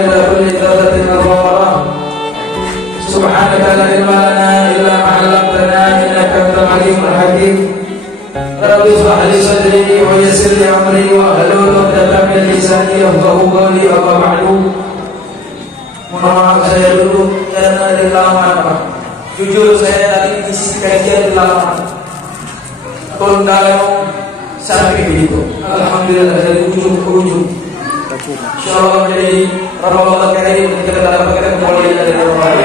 إلى كل درجة غفارا سبحانك لا علم لنا إلا ما علمتنا إنك أنت العليم الحكيم رب اشرح لي صدري ويسر لي أمري واحلل عقدة من لساني يفقهوا قولي أما بعد. Mohon maaf saya dulu karena dari lama. Jujur saya tadi isi kajian di lama. Kalau sampai begitu, alhamdulillah dari ujung ke ujung. Insyaallah menjadi Ramadan Karim kita dapatkan kemuliaan dari Allah.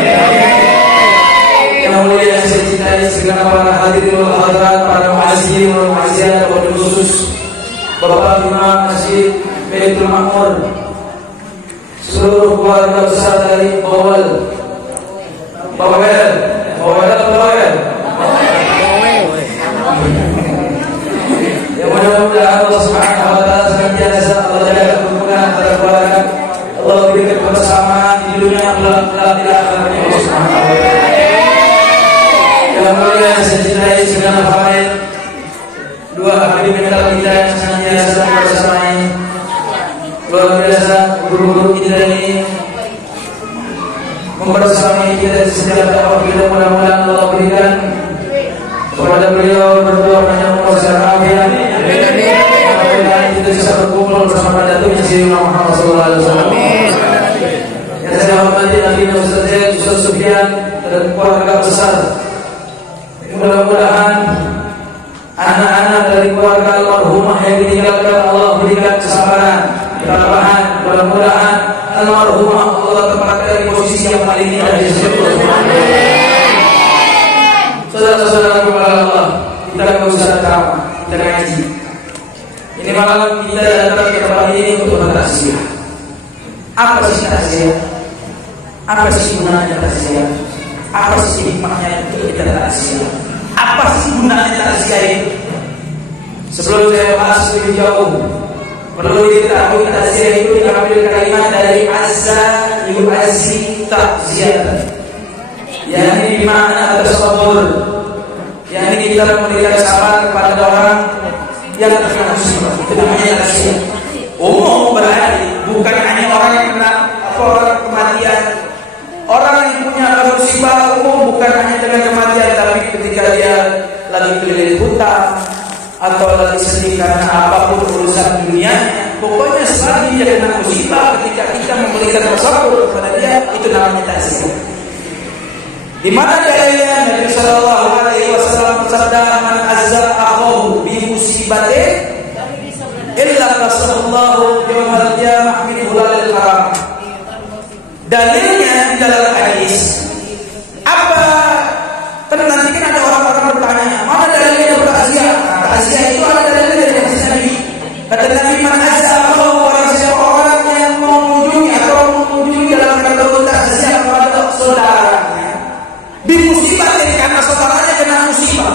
Yang mulia yang saya cintai segala para hadirin wal hadirat, para muazzirin wal muazzirat, wabil khusus Bapak Imam Masjid Baitul Ma'mur, seluruh keluarga besar dari Bawel. Ya mudah-mudahan Allah Subhanahu wa taala senantiasa Allah jaga kerukunan antara keluarga. Allah berikan kebersamaan di dunia kelak di akhirat Allah Subhanahu wa taala. Yang mulia saya cintai segala hadirin, dua habib kita yang senantiasa bersamai. Luar biasa guru-guru kita ini membersamai kita di setiap dakwah kita. Mudah-mudahan Allah berikan kepada beliau berdua banyak umur dan afiat. Mudah-mudahan kita bisa berkumpul bersama datuknya Sayyidina Muhammad sallallahu alaihi wasallam. Yang saya hormati Nabi Ustaz Zaid, Ustaz Sufyan dan keluarga besar. Mudah-mudahan anak-anak dari keluarga almarhumah yang ditinggalkan Allah berikan kesabaran, ketabahan. Mudah-mudahan almarhumah Allah tempatkan di posisi yang paling indah di sisi Allah. Saudara-saudara kepada Allah, kita tidak usah ceramah, kita ngaji. Ini malam kita datang ke tempat ini untuk bertakziah. Apa sih takziah? Apa sih gunanya takziah? Apa sih hikmahnya untuk kita takziah? Apa sih gunanya takziah itu? Sebelum saya bahas lebih jauh, perlu diketahui takziah itu diambil kalimat dari azza yu'azzi takziah, yakni dimana ada sabur, yakni kita memberikan sabar kepada orang yang terkena musibah. Itu namanya takziah. Umum berarti bukan hanya orang yang kena orang kematian. Orang yang punya musibah umum bukan hanya dengan kematian, tapi ketika dia lagi keliling hutang atau lagi sedih karena apapun urusan dunia, pokoknya selagi dia kena musibah, ketika kita memberikan tasawuf kepada dia, itu namanya takziah. Di mana dalilnya? Nabi sallallahu alaihi wasallam bersabda, "Man azza akhahu bi musibatin illa rasulullah yaumal qiyamah min hulalil haram." Dalilnya di dalam hadis apa? Karena nanti kan ada orang-orang bertanya, mana dalilnya bertakziah? Takziah itu ada dalilnya dari hadis Nabi. Kata Nabi, "Man azza akhahu," orang siapa orang yang mengunjungi atau mengunjungi dalam kategori takziah kepada saudaranya di musibah karena saudaranya kena musibah.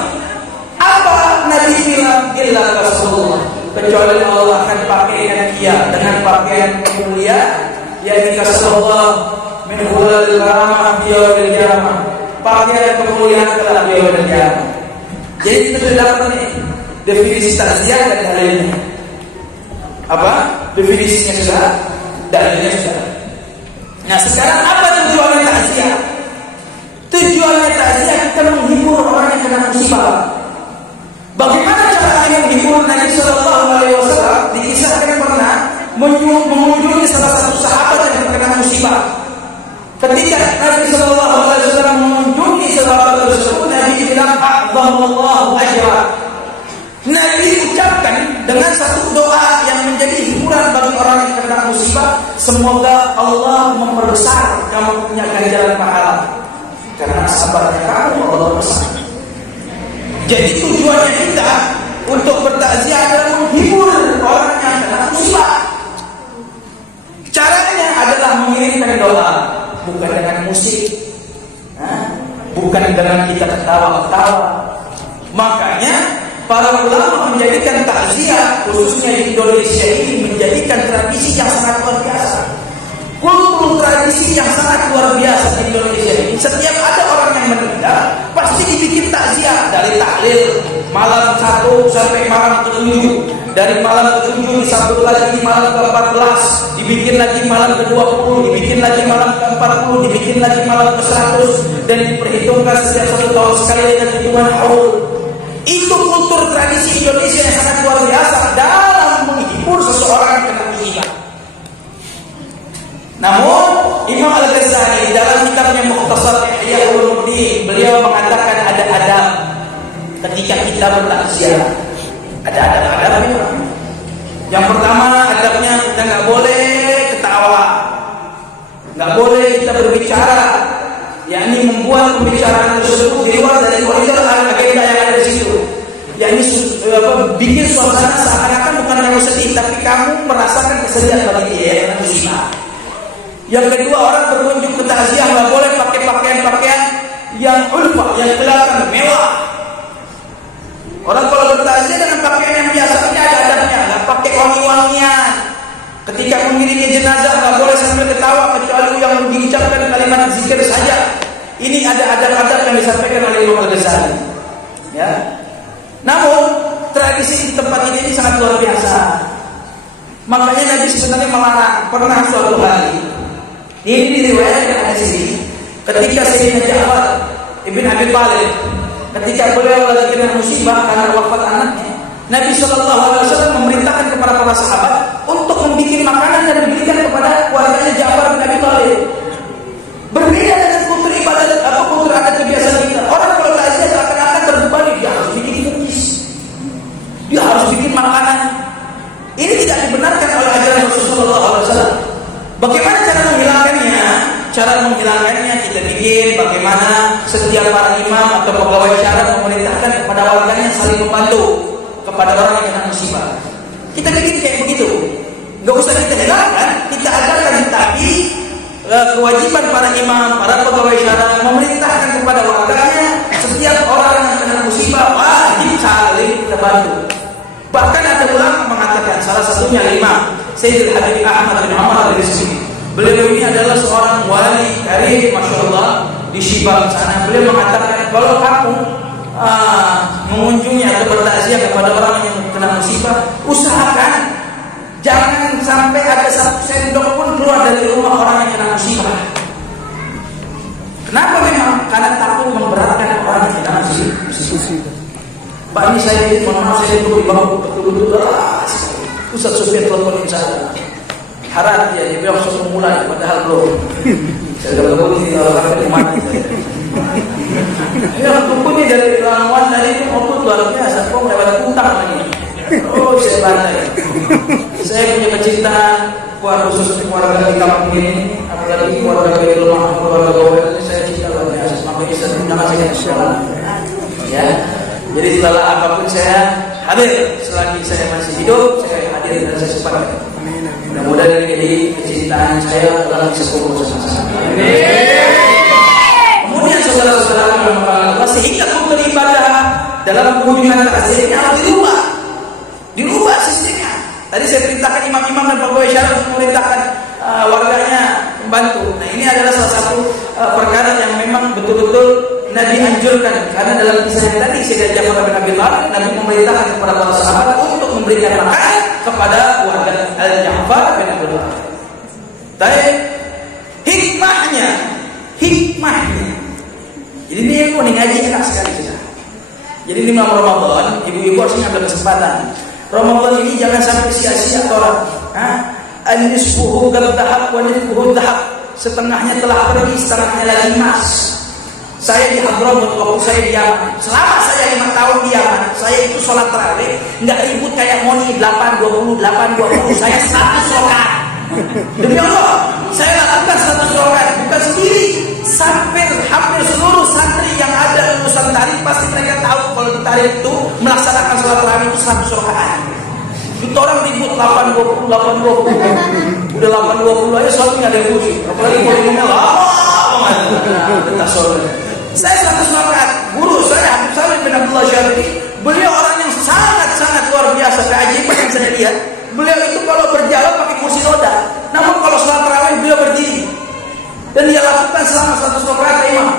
Apa Nabi bilang? Illa Rasulullah, kecuali Allah akan pakaikan dia dengan pakaian mulia, yaitu kasallallahu min hulalil karamah yaumil qiyamah, pakaian kemuliaan kelak di yaumil qiyamah. Jadi kita sudah dapat nih definisi takziah dan dalilnya. Apa? Definisinya sudah, dalilnya sudah. Nah, sekarang apa tujuannya takziah? Tujuannya takziah kita menghibur orang yang kena musibah. Bagaimana cara menghibur? Nabi sallallahu alaihi wasallam dikisahkan pernah mengunjungi salah satu sahabat yang terkena musibah. Ketika Nabi sallallahu alaihi wasallam mengunjungi sahabat tersebut, Nabi bilang, "A'dhamallahu ajra." Nabi ucapkan dengan satu doa yang menjadi hiburan bagi orang yang terkena musibah, semoga Allah memperbesar kamu punya ganjaran pahala. Karena sabarnya kamu Allah besar. Jadi tujuannya kita untuk bertakziah adalah menghibur orang yang kena musibah. Caranya adalah mengirimkan doa, bukan dengan musik, bukan dengan kita ketawa-ketawa. Makanya para ulama menjadikan takziah khususnya di Indonesia ini menjadikan tradisi yang sangat luar biasa. Kultur tradisi yang sangat luar biasa di Indonesia ini. Setiap ada orang yang meninggal, pasti dibikin takziah dari tahlil malam 1 sampai malam 7. Dari malam ke-7 disambut lagi malam ke-14, dibikin lagi malam ke-20, dibikin lagi malam ke-40, dibikin lagi malam ke-100, dan diperhitungkan setiap 1 tahun sekali dengan hitungan haul. Itu kultur tradisi Indonesia yang sangat luar biasa dalam menghibur seseorang kena musibah. Namun Imam Al-Ghazali dalam kitabnya Mukhtasar Ihya Ulumuddin, beliau mengatakan ada adab ketika kita bertakziah. Ada adab-adabnya. Yang pertama adabnya kita nggak boleh ketawa, nggak boleh kita berbicara, yakni membuat pembicaraan tersebut di luar dari koridor agenda yang ada di situ. Yakni bikin suasana seakan-akan bukan kamu sedih, tapi kamu merasakan kesedihan bagi dia yang musibah. Yang kedua, orang berkunjung ke takziah nggak boleh pakai pakaian-pakaian yang ulfa, yang kelihatan mewah. Orang kalau bertakziah dengan pakaian yang biasa, ini ada adabnya, nggak pakai wangi-wangian. Ketika mengiringi jenazah nggak boleh sambil ketawa, kecuali yang mengucapkan kalimat zikir saja. Ini ada adab-adab yang disampaikan oleh Imam Al-Ghazali. Ya. Namun tradisi di tempat ini sangat luar biasa. Makanya Nabi sebenarnya melarang. Pernah suatu hari, ini diriwayatkan ada di sini, ketika Sayyidina Ja'far Ibn Abi Thalib, ketika beliau lagi kena musibah karena wafat anaknya, Nabi SAW memerintahkan kepada para sahabat untuk membuat makanan dan diberikan kepada keluarganya Ja'far bin Abi Thalib. Berbeda dengan kultur ibadat, kultur adat kebiasaan kita. Orang kalau takziah seakan-akan terbebani, dia harus bikin cookies, dia harus bikin makanan. Ini tidak dibenarkan oleh ajaran Rasulullah SAW. Bagaimana cara menghilangkannya? Cara menghilangkannya kita bikin bagaimana setiap para imam atau pegawai syariat memerintahkan kepada warganya saling membantu kepada orang yang kena musibah. Kita bikin kayak begitu. Gak usah kita hilangkan, kita ajarkan, tapi kewajiban para imam, para pegawai syariat memerintahkan kepada warganya setiap orang yang kena musibah wajib saling kita bantu. Bahkan ada ulama mengatakan, salah satunya Imam Sayyidul Habib Ahmad bin Umar dari sini. Beliau ini adalah seorang wali karim, masya Allah, di Shibam sana. Beliau mengatakan, kalau kamu mengunjungi atau bertakziah kepada orang yang kena musibah, usahakan jangan sampai ada 1 sendok pun keluar dari rumah orang yang kena musibah. Kenapa memang? Karena takut memberatkan orang yang kena musibah. Pak, ini saya mohon maaf, saya duduk di bangku betul-betul Ustaz Sufyan teleponin saya. Harap dia bilang sudah mulai, padahal belum. Saya udah tahu ini kalau sampai kemana. Ya, bukunya dari Lamongan tadi itu maupun luar biasa. Kok melewati utang lagi. Oh, saya bantai. Saya punya kecintaan khusus keluarga di kampung ini, apalagi keluarga di rumah, keluarga gawe. Saya cinta luar biasa. Makanya saya punya kasih sekolah. Ya. Jadi setelah apapun saya hadir, selagi saya masih hidup, saya hadir dan saya sempat. Mudah-mudahan ini kecintaan saya dalam sekufu sama-sama. Kemudian saudara-saudara, sehingga kultur ibadah dalam kunjungan takziah harus dirubah sistemnya. Tadi saya perintahkan imam-imam dan pegawai syariat untuk memerintahkan warganya membantu. Nah, ini adalah salah satu perkara yang memang betul-betul Nabi anjurkan, karena dalam kisah yang tadi Sayyidina Ja'far bin Abi Thalib, Nabi memerintahkan kepada para sahabat untuk memberikan makanan kepada warga Ja'far bin Abi Thalib. Tapi hikmahnya. Jadi ini yang ngaji enak sekali sudah. Jadi di malam Ramadan, ibu-ibu harus mengambil kesempatan. Ramadan ini jangan sampai sia-sia orang. An-nisfuhu dhahab wa nisfuhu dhahab. Setengahnya telah pergi, setengahnya lagi emas. Saya di Hadramut waktu saya di Yaman. Selama saya 5 tahun di Yaman, saya itu sholat tarawih nggak ribut kayak Moni 8-20. Saya 100 rakaat. Demi Allah, saya lakukan 100 rakaat bukan sendiri. Sampai hampir seluruh santri yang ada lulusan tarikh pasti mereka tahu kalau di tarikh itu melaksanakan sholat tarawih itu 100 rakaat. Itu orang ribut 8-20. Udah 8-20 aja sholat nggak ada yang khusyuk. Apalagi volumenya lama banget. Saya 100 rakaat. Guru saya Habib Salim bin Abdullah Syarif, beliau orang yang sangat luar biasa. Keajaiban yang saya lihat, beliau itu kalau berjalan pakai kursi roda, namun kalau sholat tarawih beliau berdiri. Dan dia lakukan selama 100 rakaat imam.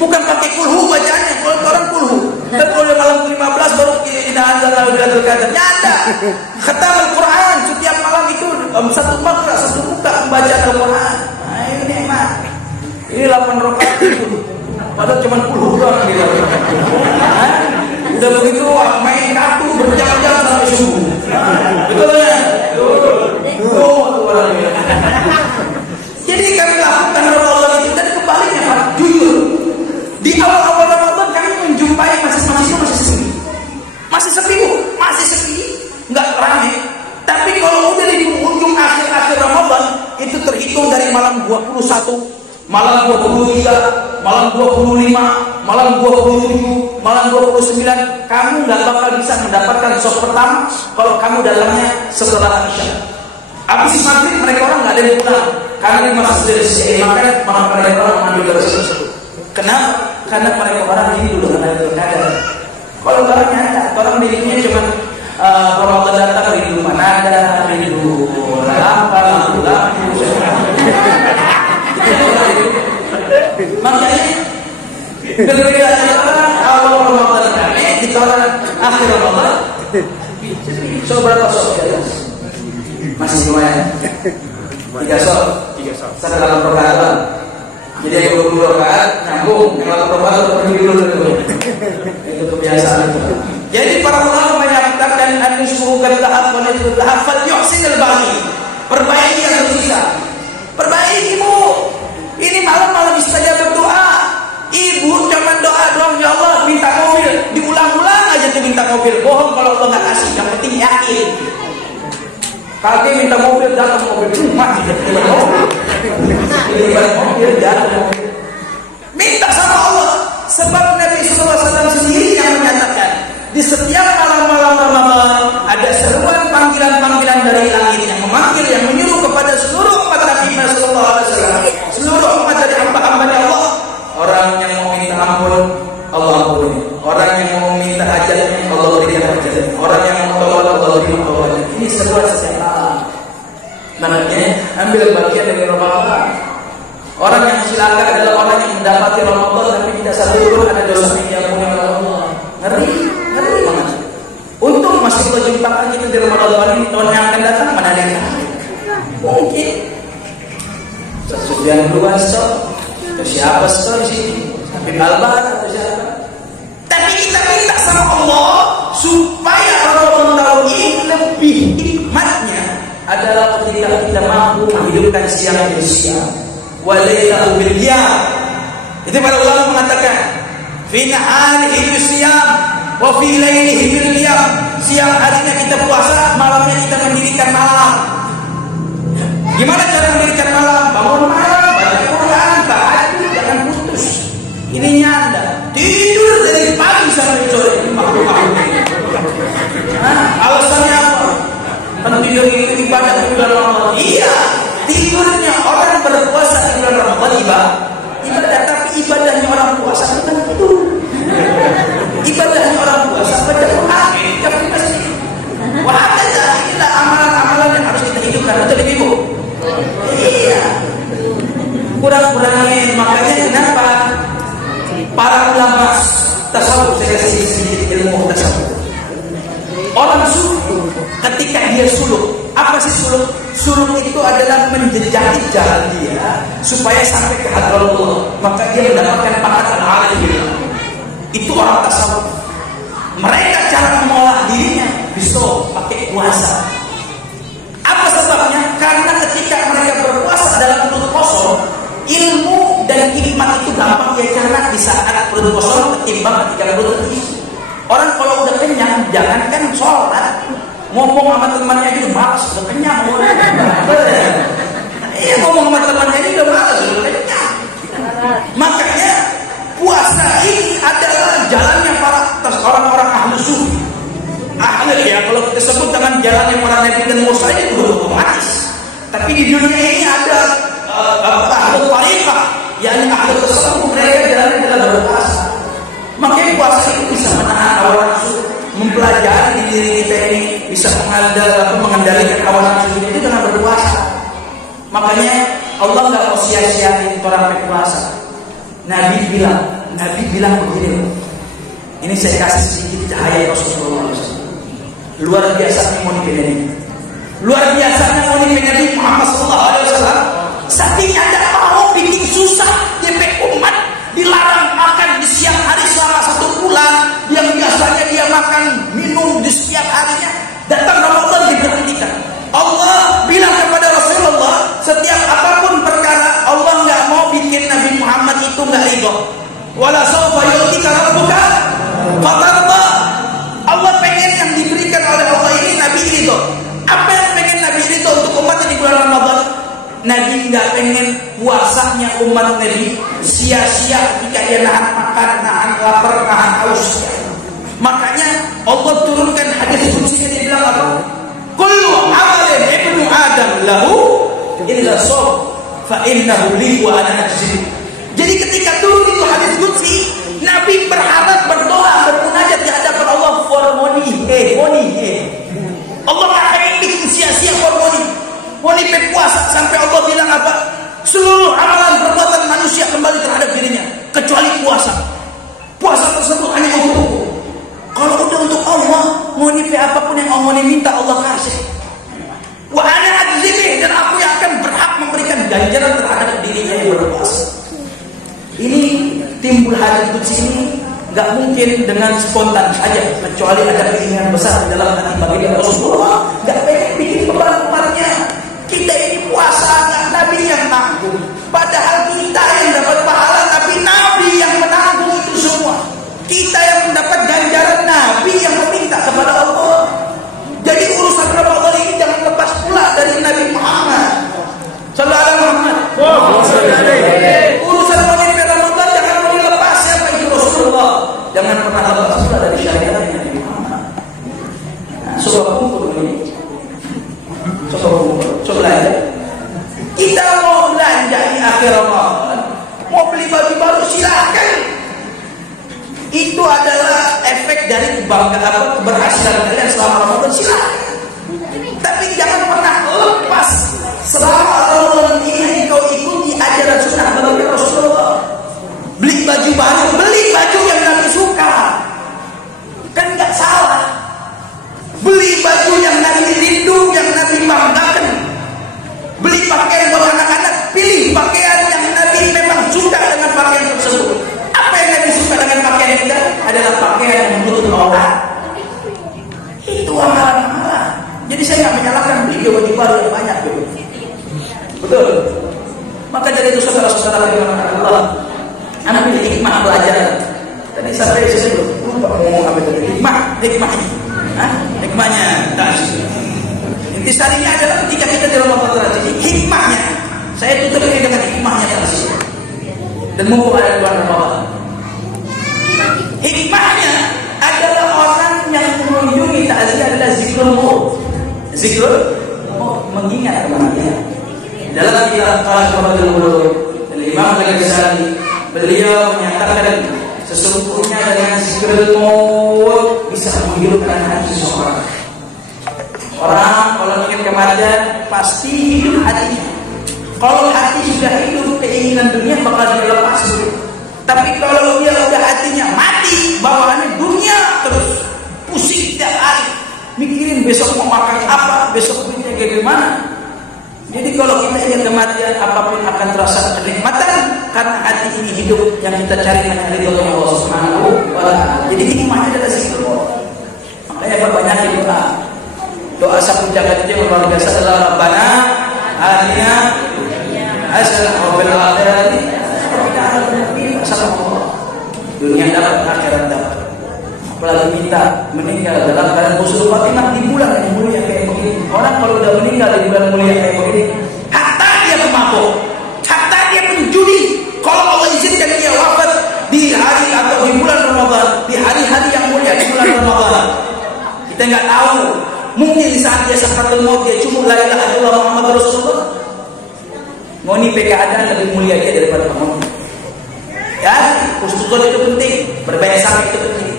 Bukan pakai kulhu bacaannya, kalau orang kulhu Dan kalau malam ke-15 baru kita anzal Lailatul Qadar. Nyata. Khatam Al-Quran setiap malam itu satu makrah, satu buka membaca Al-Quran. Nah, ini nikmat. Ini 8 rakaat itu. Padahal cuma 10 doang gitu. Udah begitu main kartu berjam-jam sampai subuh. Betul ya? Jadi kami lakukan Ramadan itu dan kebaliknya Pak, jujur. Di awal-awal Ramadan kami menjumpai masih sepi. Masih sepi Bu, masih sepi. Enggak ramai. Tapi kalau udah di ujung akhir Ramadan itu terhitung dari malam 21, malam 23, malam 25, malam 27, malam 29, kamu nggak bakal bisa mendapatkan sop pertama kalau kamu datangnya setelah Isya. Habis maghrib mereka orang nggak ada yang pulang karena di masjid dari sisi makan mereka orang mengambil dari situ. Kenapa? Karena mereka orang ini dulu dengan Qadar. Kalau orangnya ada, orang miliknya cuma Ramadan datang rindu manada, rindu lampu. Makanya berbeda orang awal Ramadan kami kita orang akhir Ramadan. So berapa sok ya? Masih lumayan. 3 sok. Saya dalam perkataan. Jadi yang 20 rakaat nyambung, yang 8 rakaat pergi dulu. Itu kebiasaan itu. Jadi para ulama menyatakan an-nisfu kadha'af wa nisfu dha'af yuhsinul baqi. Perbaiki yang tersisa. Perbaiki Bu. Ini malam-malam istajab berdoa. Ibu jangan doa doang, ya Allah minta mobil, diulang-ulang aja tuh minta mobil. Bohong kalau Allah nggak kasih, yang penting yakin. Kakek minta mobil, datang mobil mati. Mobil datang mobil. Minta sama Allah, sebab Nabi SAW sendiri yang menyatakan di setiap malam-malam Ramadan ada seruan panggilan-panggilan dari langit yang memanggil, yang menyuruh kepada seluruh umat Nabi Sallallahu Alaihi Wasallam, seluruh umat dari hamba-hambanya Allah. Orang yang mau minta ampun, Allah ampuni. Orang yang mau minta hajatnya, Allah berikan hajatnya. Orang yang mau taubat, Allah berikan taubatnya. Ini seruan setiap malam. Makanya ambil bagian dari Ramadan. Orang yang silakan adalah orang yang mendapati Ramadan tapi tidak satu pun ada dosa yang diampuni oleh Allah. Ngeri banget. Untuk masih Allah jumpakan kita di Ramadan ini, tahun yang akan datang mana ada yang mungkin. Sesuatu duluan sok. Siapa sekali sih? Habib Albar atau siapa? Tapi kita minta sama Allah supaya Ramadan tahun ini lebih hikmatnya adalah ketika kita mampu menghidupkan siang demi siang. Walailahu bil qiyam. Itu para ulama mengatakan, fi naharihi siyam wa fi lailihi bil qiyam. Siang harinya kita puasa, malamnya kita mendirikan malam. Gimana cara mendirikan malam? Bangun malam, baca Quran, tahajud, jangan putus. Ini nyanda. Tidur dari pagi sampai sore. Alasannya apa? Tidur itu ibadah di bulan Ramadan. Iya, tidurnya orang berpuasa di bulan Ramadan ibadah, tapi ibadahnya orang puasa bukan tidur. Ibadahnya orang puasa baca Quran, tapi masih. Wah, inilah amalan-amalan yang harus kita hidupkan. Betul Ibu? Iya. Kurang-kurangin. Makanya kenapa para ulama tasawuf, saya kasih sedikit ilmu tasawuf. Orang suluk, ketika dia suluk, apa sih suluk? Suluk itu adalah menjejaki jalan dia supaya sampai ke hadrat Allah. Maka dia mendapatkan pangkat al-alim. Itu orang tasawuf. Mereka cara mengolah dirinya bisa pakai puasa. Apa sebabnya? Karena ketika mereka berpuasa dalam perut kosong, ilmu dan hikmat itu gampang dia cerna di saat perut kosong ketimbang ketika perut terisi. Orang kalau udah kenyang, jangankan sholat, ngomong sama temannya itu malas, udah kenyang. Iya, ngomong sama temannya ini udah malas, udah kenyang. Makanya puasa ini adalah jalannya para orang-orang ahlu sufi. Ahli ya, kalau kita sebut dengan jalannya para nabi dan musa itu udah otomatis. Tapi di dunia ini ada ahlu tariqah, yakni ahlu tasawuf, mereka jalannya adalah berpuasa. Makanya puasa itu bisa menahan hawa nafsu, mempelajari diri kita ini, bisa mengendalikan hawa nafsu itu dengan berpuasa. Makanya Allah nggak mau sia-siain orang berpuasa. Nabi bilang begini, Ini saya kasih sedikit cahaya Rasulullah SAW. Luar biasa mau dipelajari. Luar biasanya mau dipelajari Muhammad SAW. Saking ada mau bikin susah DP umat, dilarang makan di siang hari selama 1 bulan. Yang biasanya dia makan minum di setiap harinya, datang Ramadan diberhentikan. Allah bilang kepada Rasulullah, setiap apapun perkara Allah nggak mau bikin Nabi Muhammad itu nggak ridho. Wala sawfa yu'tika rabbuka fatarda. Allah pengen yang diberikan oleh Allah ini Nabi ridho. Apa yang pengen Nabi ridho untuk umatnya di bulan Ramadan? Nabi nggak pengen puasanya umat Nabi sia-sia ketika dia nahan makan, nahan lapar, nahan haus. Makanya Allah turunkan hadis qudsi yang dibilang apa? Kullu amalin ibnu Adam lahu illa shaum fa innahu li wa ana ajzi. Jadi ketika turun itu hadis qudsi, Nabi berharap, berdoa, bermunajat di hadapan Allah for money. Allah nggak pengen bikin sia-sia for money. Money puasa sampai Allah bilang apa? Seluruh amalan perbuatan manusia kembali terhadap dirinya kecuali puasa. Puasa tersebut hanya untukku. Kalau udah untuk Allah, mau nipe apapun yang Allah minta Allah kasih. Wa ana ajzibi, dan aku yang akan berhak memberikan ganjaran terhadap dirinya yang berpuasa. Ini timbul hadis qudsi ini nggak mungkin dengan spontan saja, kecuali ada keinginan besar di dalam hati baginda Rasulullah. Nggak pengen bikin beban umatnya. Kita ini puasa nggak Nabi yang tanggung. Padahal kita yang dapat pahala, tapi Nabi yang menanggung itu semua. Kita yang mendapat ganjaran, Nabi yang meminta kepada Allah. Jadi urusan Ramadan ini jangan lepas pula dari Nabi Muhammad. Sallallahu alaihi Muhammad. Urusan Ramadan jangan mau dilepas siapa itu Rasulullah. Jangan pernah lepas pula dari syariat Nabi Muhammad. Coba kumpul ini. Coba ya. Kita mau belanja di akhir Ramadan, mau beli baju baru silakan. Itu adalah efek dari keberhasilan kalian selama Ramadan, silakan. Tapi jangan pernah lepas selama Ramadan ini kau ikuti ajaran sunnah Nabi Rasulullah. Beli baju baru, beli baju yang Nabi suka, kan nggak salah. Beli baju yang Nabi rindu, yang Nabi banggakan. Beli pakaian buat anak-anak, pilih pakaian yang Nabi memang suka dengan pakaian tersebut. Apa yang Nabi suka dengan pakaian kita adalah pakaian yang menutup aurat. Itu amalan-amalan. Jadi saya nggak menyalahkan beli baju baru yang banyak, betul. Maka dari itu saudara-saudara yang Allah, ambil hikmah belajar. Tadi sampai saya lupa ngomong apa itu hikmah ini. Hikmahnya intisarinya adalah ketika kita di Ramadan tadi, hikmahnya saya tutup ini dengan hikmahnya tadi. Dan mumpung ada bulan Ramadan, hikmahnya adalah orang yang mengunjungi takziah adalah zikrul maut. Zikrul maut, mengingat kematian. Dalam kitab Qawaidul Ulum, Imam Al-Ghazali beliau menyatakan sesungguhnya dengan zikrul maut bisa menghidupkan hati seseorang. Orang kalau ingin kematian pasti hidup hatinya. Kalau hati sudah hidup, keinginan dunia bakal dilepas dulu. Tapi kalau dia udah hatinya mati, bawaannya dunia terus, pusing tiap hari, mikirin besok mau makan apa, besok duitnya kayak gimana. Jadi kalau kita ingin kematian, apapun akan terasa kenikmatan karena hati ini hidup yang kita cari hanya ridho Allah Subhanahu wa Ta'ala. Jadi hikmahnya adalah situ. Makanya perbanyakin doa. Doa sapu jagat itu yang luar biasa adalah Rabbana atina hasanah wa fil akhirati hasanah. Dunia dapat, akhirat dapat. Apalagi minta meninggal dalam keadaan husnul khatimah di bulan yang mulia kayak begini. Orang kalau udah meninggal di bulan mulia kayak begini, hatta dia pemabuk, hatta dia penjudi, kalau Allah izinkan dia wafat di hari atau di bulan Ramadan, di hari-hari yang mulia di bulan Ramadan, kita nggak tahu. Mungkin di saat dia sakaratul maut dia cuma la ilaha illallah Muhammad Rasulullah. Ngoni keadaan lebih mulia dia daripada kamu. Ya, husnul itu penting, berbaik sangka itu penting.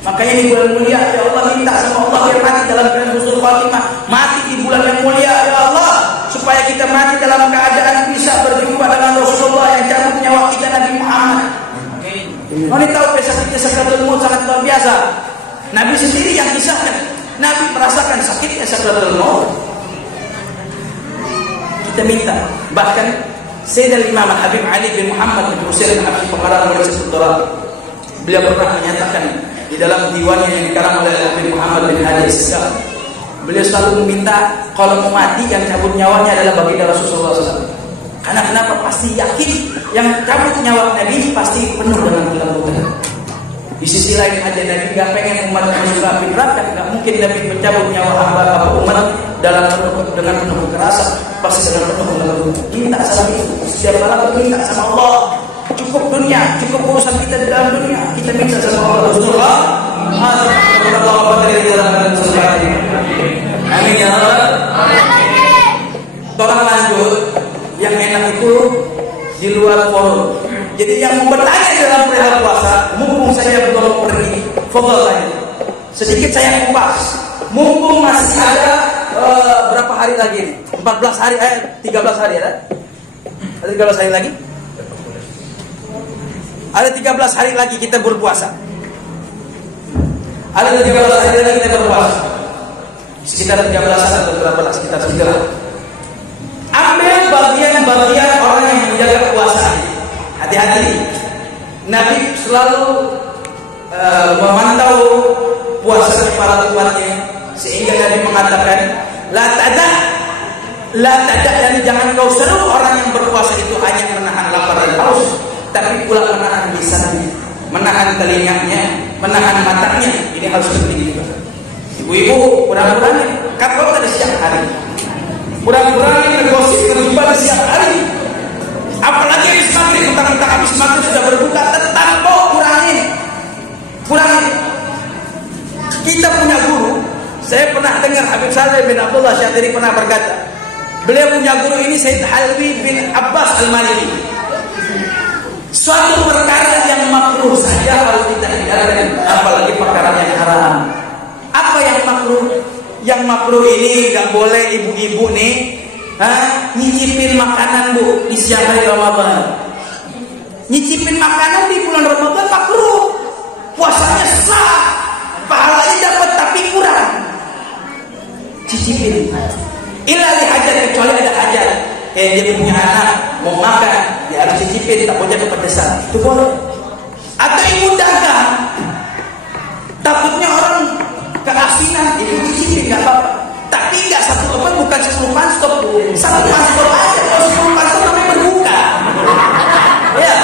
Makanya di bulan mulia ya Allah minta sama Allah biar mati dalam keadaan husnul khatimah, mati di bulan yang mulia ya Allah, supaya kita mati dalam keadaan bisa berjumpa dengan Rasulullah yang cabut nyawa kita Nabi Muhammad. Ngoni tahu pesakitnya sakaratul maut sangat Bahkan Sayyidina Imam Habib Ali bin Muhammad bin Husain bin Abi Pengarang Majelis Ulama, beliau pernah menyatakan di dalam diwannya yang dikarang oleh Habib Muhammad bin Hadi As-Saqaf, beliau selalu meminta kalau mau mati yang cabut nyawanya adalah baginda Rasulullah SAW. Karena kenapa? Pasti yakin yang cabut nyawa Nabi pasti penuh dengan kelembutan. Di sisi lain aja Nabi gak pengen umat manusia neraka, gak mungkin Nabi mencabut nyawa hamba atau umat dengan penuh kekerasan, pasti dengan penuh kelembutan. Minta sama itu, setiap malam minta sama Allah. Cukup dunia, cukup urusan kita di dalam dunia, kita minta sama Allah. Rasulullah, amin ya Allah. Tolong lanjut. Yang enak itu di luar forum. Jadi yang mau bertanya dalam perihal puasa, mumpung saya belum pergi, fokus tanya. Sedikit saya kupas. Mumpung masih ada berapa hari lagi nih? 14 hari, 13 hari ada? Ada 13 hari lagi? Ada 13 hari lagi kita berpuasa. Ada 13 hari lagi kita berpuasa. Sekitar 13 atau berapa lah, sekitar segera. Ambil bagian-bagian orang yang menjaga puasa. Hati-hati. Nabi selalu memantau puasa para umatnya, sehingga Nabi mengatakan, la tada, dan jangan kau seru orang yang berpuasa itu hanya menahan lapar dan haus, tapi pula menahan lisannya, menahan telinganya, menahan matanya. Ini harus penting juga. Ibu-ibu, kurang-kurangnya kalau ada siang hari, kurang-kurangnya ngegosip berjumpa siang hari. Apalagi habis maghrib, tentang habis maghrib sudah berbuka, tetap kok kurangin. Kita punya guru, saya pernah dengar Habib Saleh bin Abdullah Syadiri pernah berkata, beliau punya guru ini Sayyid Halwi bin Abbas Al-Maliki. Suatu perkara yang makruh saja harus kita hindarkan, apalagi perkara yang haram. Apa yang makruh? Yang makruh ini nggak boleh ibu-ibu nih nyicipin makanan bu di siang hari Ramadan. Nyicipin makanan di bulan Ramadan makruh. Puasanya sah, pahalanya dapat tapi kurang. Cicipin. Illa li hajat, kecuali ada hajat. Kayak dia punya anak mau makan, dia harus cicipin, tak boleh kepedesan. Itu boleh. Atau ibu dagang, takutnya orang keasinan, ibu cicipin nggak apa-apa. Tapi nggak satu apa, bukan 10 panstop, 1 panstop aja. Kalau 10 panstop namanya berbuka. Ya,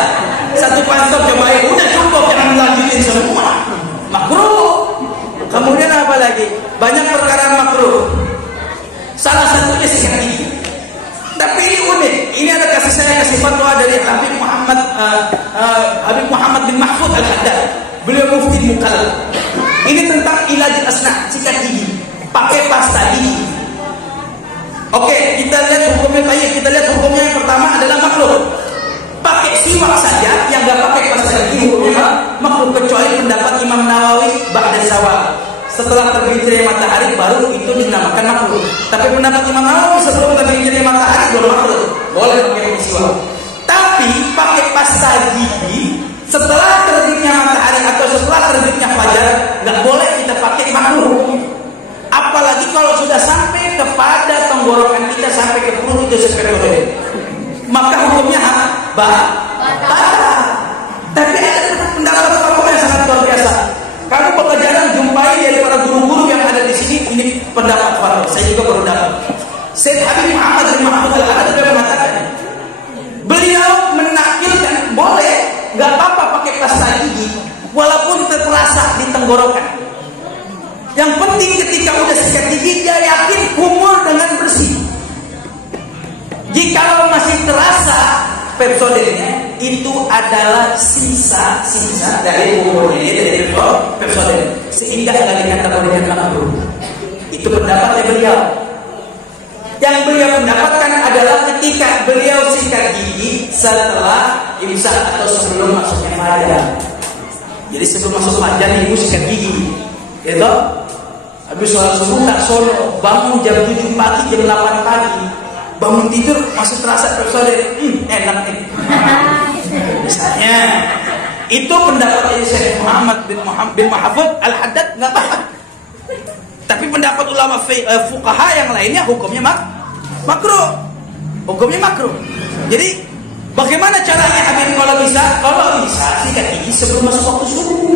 1 panstop cobain, udah cukup, jangan lanjutin semua. Makruh. Kemudian apa lagi? Banyak perkara makruh. Salah satunya sikat gigi. Tapi ini unik. Ini ada kasih fatwa dari Habib Muhammad bin Mahfud Al-Haddad. Beliau mufti Mukallaf. Ini tentang ilajul asna, sikat gigi, pakai pasta gigi. Oke, kita lihat hukumnya. Kita lihat hukumnya yang pertama adalah makruh. Pakai siwak saja yang nggak pakai pasta gigi hukumnya makruh, kecuali pendapat Imam Nawawi ba'da zawal. Setelah terbitnya matahari baru itu dinamakan makruh. Tapi pendapat Imam Nawawi sebelum terbitnya matahari belum makruh. Boleh pakai siwak. Tapi pakai pasta gigi setelah terbitnya matahari atau setelah terbitnya fajar nggak boleh kita pakai makruh. Apalagi kalau sudah sampai kepada tenggorokan kita, sampai ke perut itu seperti, maka hukumnya batal. Tapi ada pendapat yang sangat luar biasa. Kamu jarang jumpai dari para guru-guru yang ada di sini ini pendapat fatwa. Saya juga baru dapat. Sayyid Habib Muhammad bin Mahfud Al-Haddad mengatakan, beliau menakilkan boleh, nggak apa-apa pakai pasta gigi walaupun terasa di tenggorokan. Yang penting ketika udah sikat gigi dia yakin kumur dengan bersih. Jika masih terasa Pepsodentnya, itu adalah sisa dari kumurnya, dari Pepsodent, sehingga nggak dikatakan makruh. Itu pendapatnya beliau. Yang beliau mendapatkan adalah ketika beliau sikat gigi setelah imsak atau sebelum masuknya fajar. Jadi sebelum masuk fajar ibu sikat gigi, gitu. Habis sholat subuh tak sono, bangun jam 7 pagi, jam 8 pagi, bangun tidur masih terasa Pepsodent, enak nih. Misalnya, itu pendapat Syekh Muhammad bin Mahfud Al-Haddad nggak apa-apa. Tapi pendapat ulama fuqaha yang lainnya hukumnya makruh. hukumnya makruh. Jadi bagaimana caranya Habib kalau bisa? Kalau bisa sikat gigi sebelum masuk waktu subuh.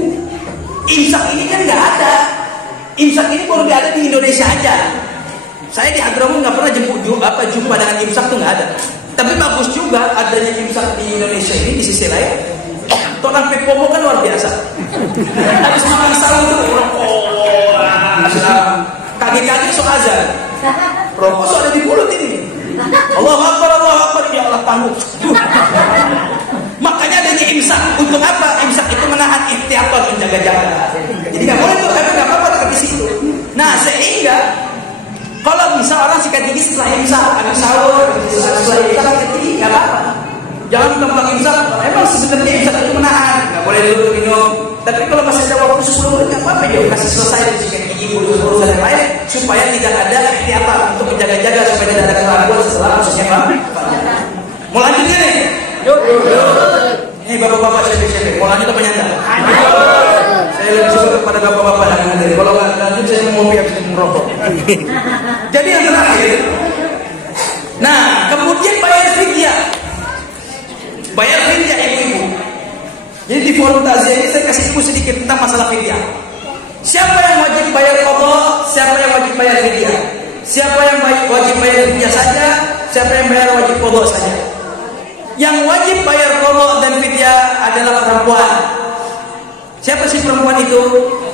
Imsak ini kan nggak ada. Imsak ini baru ada di Indonesia aja. Saya di Hadramaut nggak pernah jumpa dengan imsak tuh nggak ada. Tapi bagus juga adanya imsak di Indonesia ini di sisi lain. Orang pepomo kan luar biasa. Habis makan sahur tuh kaki-kaki sok azan. Rokok sok ada di mulut ini. Allahu Akbar, ya Allah tangguh. Makanya adanya imsak. Untuk apa? Imsak itu menahan ikhtiaton, menjaga-jaga. Jadi nggak boleh tuh, nggak apa-apa di situ. Nah sehingga kalau bisa orang sikat gigi setelah imsak, habis sahur, setelah imsak sikat gigi nggak apa-apa. Jangan gampang imsak. Emang sebenarnya imsak itu menahan, nggak boleh dulu minum. Tapi kalau masih ada waktu 10 menit nggak apa-apa, ya kasih selesai sikat gigi, urusan yang lain, supaya tidak ada ikhtiatan untuk menjaga-jaga supaya tidak ada keraguan setelah masuknya Mau lanjut nih? Yuk. Ini bapak-bapak siapa? Mau lanjut apa nyanda? Saya lebih suka kepada bapak-bapak yang hadir. Kalau nggak lanjut saya mau ngopi habis merokok. Jadi yang terakhir. Nah, kemudian bayar fidyah. Bayar fidyah ibu-ibu. Jadi di forum takziah ini saya kasih info sedikit tentang masalah fidyah. Siapa yang wajib bayar qadha? Siapa yang wajib bayar fidyah? Siapa yang wajib bayar fidyah saja? Siapa yang bayar wajib qadha saja? Yang wajib bayar qadha dan fidyah adalah perempuan. Siapa si perempuan itu?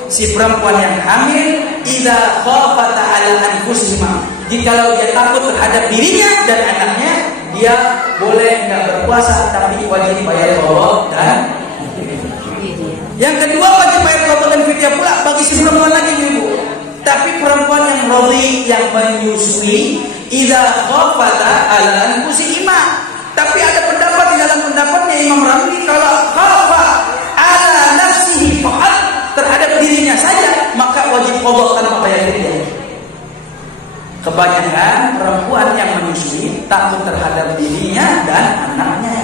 Si perempuan yang hamil idza khafata 'ala anfusihima. Jikalau dia takut terhadap dirinya dan anaknya, dia boleh enggak berpuasa tapi wajib bayar qadha dan yang kedua wajib bayar qadha dan fidyah pula bagi si perempuan lagi ibu. Tapi perempuan yang radhi, yang menyusui idza khafata 'ala anfusihima. Tapi ada pendapat di dalam pendapatnya Imam Ramli kalau khafa 'ala nafsihi faqat terhadap dirinya saja maka wajib qadha tanpa bayar fidyah. Kebanyakan perempuan yang menyusui takut terhadap dirinya dan anaknya.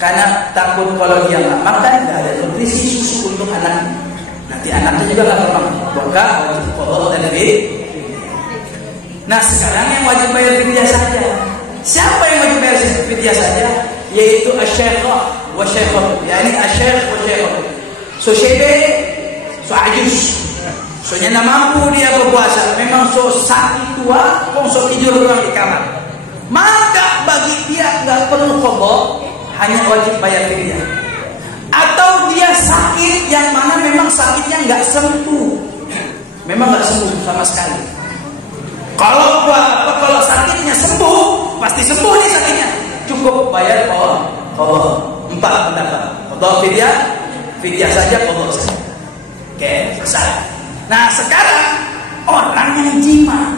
Karena takut kalau dia nggak makan nggak ada nutrisi susu untuk anaknya. Nanti anaknya juga nggak makan. Maka wajib qadha dan fidyah. Nah sekarang yang wajib bayar fidyah saja. Siapa yang wajib bayar fidyah saja? Yaitu asy-syaikhah wa syaikhah. Yani asy-syaikh wa syaikhah. So syebe, so ajus. So nyana mampu dia berpuasa. Memang so sakit tua, so tidur orang di kamar. Maka bagi dia nggak perlu qadha, hanya wajib bayar fidyah. Atau dia sakit yang mana memang sakitnya nggak sembuh, memang nggak sembuh sama sekali. Kalau sakitnya sembuh, pasti sembuh nih sakitnya. Cukup bayar qadha. 4 pendapat. Qadha fidyah saja, qadha saja. Oke, selesai. Nah sekarang orang yang jima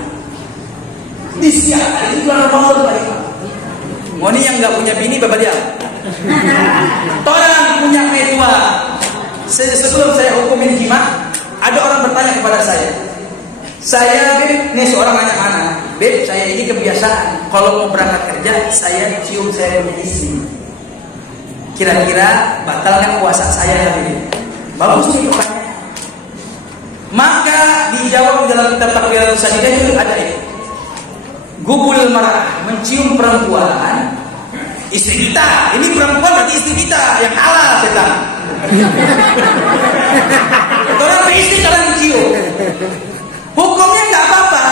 di siang hari bulan Ramadan Pak Imam. Mau nih yang nggak punya bini bapak dia. Tolong punya mertua. Sebelum saya hukumin jima, ada orang bertanya kepada saya. Beb, ini seorang anak-anak. Beb, saya ini kebiasaan kalau mau berangkat kerja, saya cium saya punya istri. Kira-kira batal nggak puasa saya hari ini? Bagus nih pertanyaan. Maka dijawab di dalam kitab Taqriratus Sadidah itu ada ini. Gubul mar'ah, mencium perempuan istri kita. Ini perempuan berarti istri kita yang halal setan. Orang istri kalian mencium. Hukumnya nggak apa-apa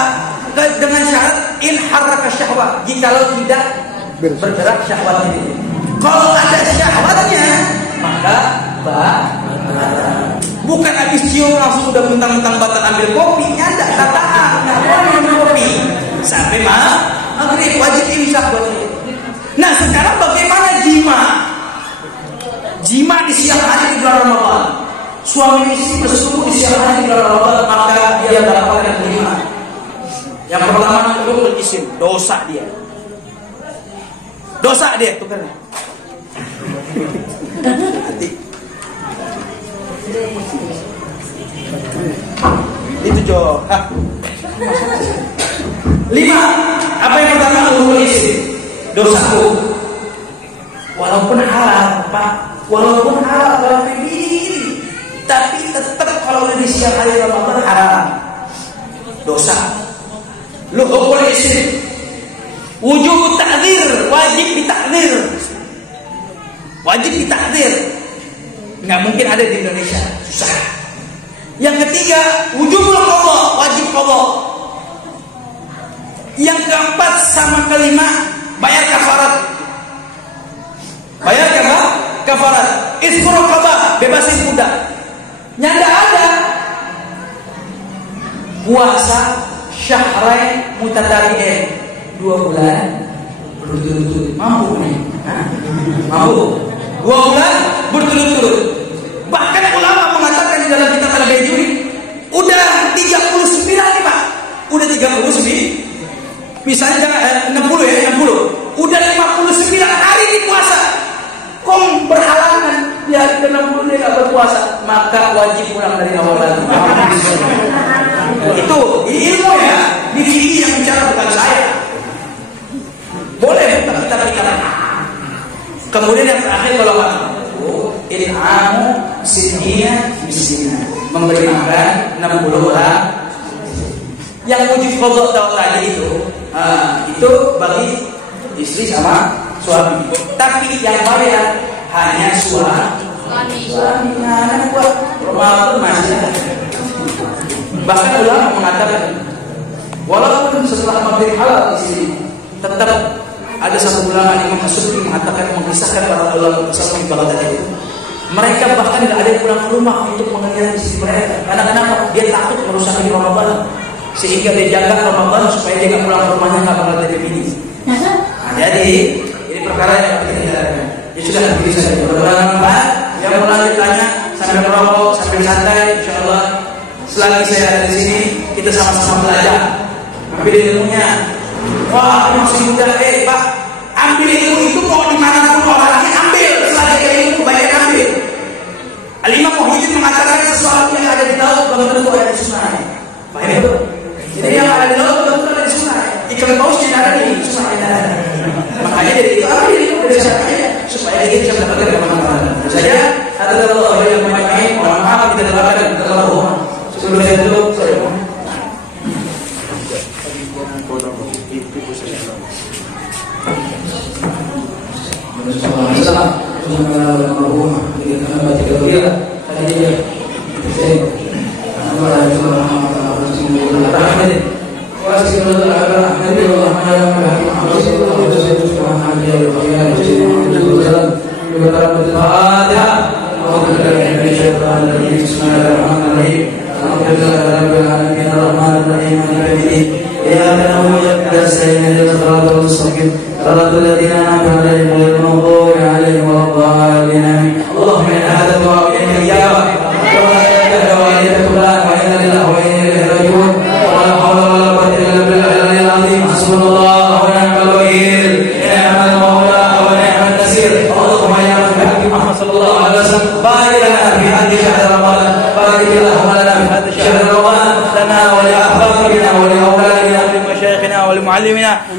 dengan syarat in harraka syahwat. Jikalau tidak bergerak syahwat ini. Kalau ada syahwatnya maka bukan habis cium langsung udah mentang-mentang batal ambil kopi, nyanda tataan, nggak boleh minum kopi sampai maghrib, wajib imsak buat itu. Nah sekarang bagaimana jima? Jima di siang hari di bulan Ramadan. Suami istri bersetubuh di siang hari di bulan Ramadan, maka dia mendapatkan 5. Yang pertama rukun isim, dosa dia tukarnya. Hati. Itu Jo. 5. Apa yang pertama? Rukun isim, dosaku. Walaupun halal, Pak. Walaupun ini, tapi tetap kalau di siang hari Ramadan haram. Dosa. Rukun isim. Wujub ta'dzir. wajib ditakdir. Wajib ditakdir. Nggak mungkin ada di Indonesia, susah. Yang ketiga, wujubul qadha, wajib qadha. Yang keempat sama kelima, bayar kafarat. Bayar apa? Kafarat. Isqur qadha, bebasin budak. Nyanda ada puasa syahrain mutatabi'ain, 2 bulan berturut-turut. Mampu nih? Mampu? 2 bulan berturut-turut. Bahkan ulama mengatakan di dalam kitab Al-Bajuri, udah 39 nih Pak. Udah 39. Misalnya jangan 60 ya, 60. Udah 59 hari di puasa. Kok berhalangan di hari ke-60 dia enggak berpuasa, maka wajib pulang dari awal lagi. Itu ilmu ya, di fikih yang bicara bukan saya. Boleh kita berikan. Kemudian yang terakhir kalau ilmu sittina miskina, memberi makan 60 orang. Yang wajib qadha tahu tadi itu bagi istri sama suami. Tapi yang bayar hanya suami. Anak buat Ramadan masih. Bahkan ulama mengatakan, walaupun setelah maghrib halal di sini, tetap ada satu ulama Imam As-Sukri mengatakan, mengisahkan para ulama bersama di Baghdad itu, mereka bahkan tidak ada yang pulang ke rumah untuk mengejar istri mereka. Karena kenapa? Dia takut merusak Ramadan, sehingga dia jaga Ramadan supaya dia nggak pulang ke rumahnya nggak bakal jadi bini. Nah, jadi ini perkara yang kita hindarkan. Ya sudah, begini saja. Mudah-mudahan yang mau lanjut tanya sambil merokok, sambil santai, insyaallah. Selagi saya ada di sini, kita sama-sama belajar, ambil ilmunya. Wah, masih muda, Pak, ambil ilmu itu mau dimanapun orangnya ambil. Selagi ada ilmu, banyak ambil. Al-Imam Muhyiddin mengatakan sesuatu yang ada di laut belum tentu ada di sungai. Paham itu? Jadi yang ada di laut belum tentu ada di sungai. Ikan paus tidak ada di sungai. Makanya dari itu ambil ilmu dari sana supaya kita bisa mendapatkan kemanfaatan. Tentu saja, ada Allah yang memakai. Mohon maaf kita doakan terlalu. Sebelum saya tutup, saya mohon.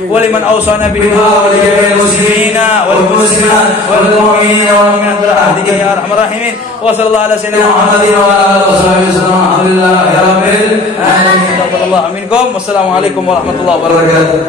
ولمن أوصانا بالدعاء ولجميع المسلمين والمسلمات والمؤمنين والمؤمنات برحمتك يا أرحم الراحمين وصلى الله على سيدنا محمد وعلى آله وصحبه وسلم الحمد لله رب العالمين. تقبل الله منكم والسلام عليكم ورحمة الله وبركاته.